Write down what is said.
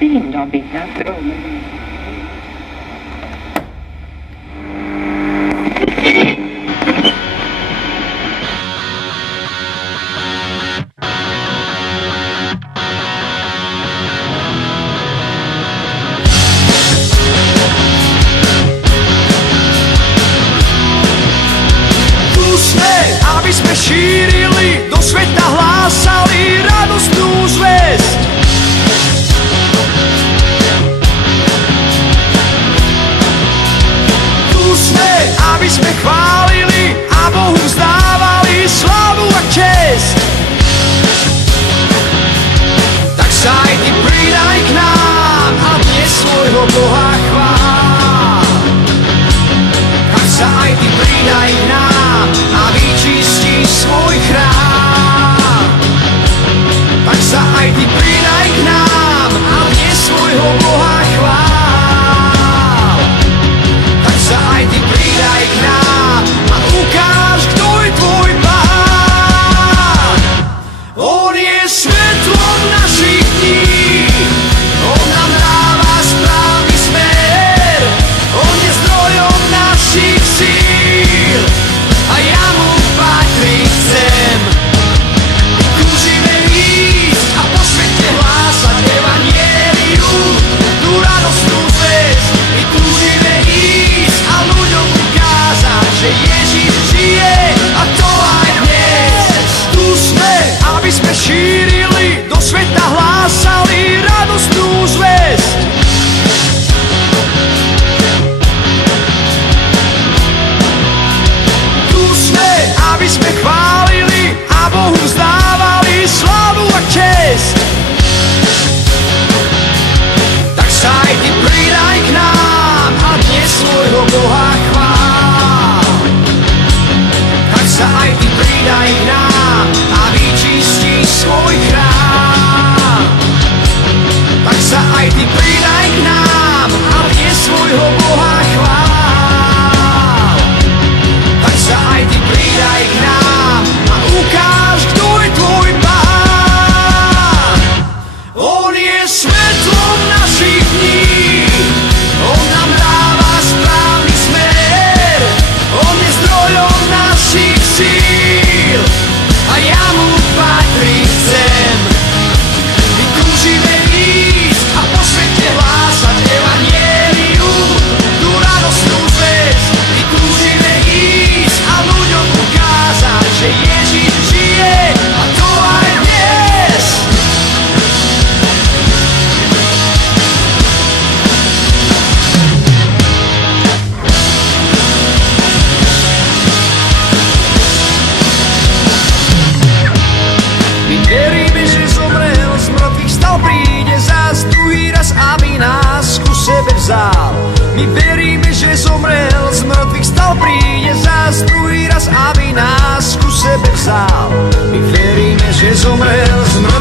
musím dobiť na strome. Aby sme šírili, do sveta hlásali radostnú zvesť. Tu sme, aby sme chválili a Bohu vzdávali slávu a česť. Tak sa aj ty pridaj k nám a dnes svojho Boha chvál. Tak sa aj ty pridaj k nám a vyčistí svoj chrám. Tak sa aj ty pridaj k nám a dnes svojho Boha chvál. Tak sa aj ty pridaj k nám a ukáž, kto je tvoj Pán. On je svetlom našich dní, on nám dáva správny smer, on je zdrojom našich síl a ja mu patriť chcem. Túžime ísť a po svete hlásať evanjelium, tú radostnú zvesť. My túžime ísť a ľuďom ukázať, že Ježiš žije a to aj dnes. Tu sme, aby sme šírili, do sveta hlásali radostnú zvesť. Tu sme, aby sme chválili a Bohu vzdávali slávu a česť. Tak sa aj ty pridaj k nám a dnes svojho Boha chvál. Tak sa aj ty pridaj k nám a vyčistí svoj chrám. Tak sa aj ty pridaj k nám a dnes svojho Boha chvál. Tak sa aj ty pridaj k nám a ukáž, kto je tvoj Pán. On je svetlom našich dní, on nám dáva správny smer, on je zdrojom našich síl a ja mu patriť chcem. My túžime ísť a po svete hlásať evanjelium, tú radostnú zvesť. My túžime ísť a ľuďom ukázať, že Ježiš žije a to aj dnes. My veríme, že zomrel, z mŕtvych stal, príde zás druhý raz, aby nás ku sebe vzal. My veríme, že zomrel, z mŕtvych stal, príde zás druhý raz, aby nás ku sebe vzal. My veríme, že zomrel, z mŕtvych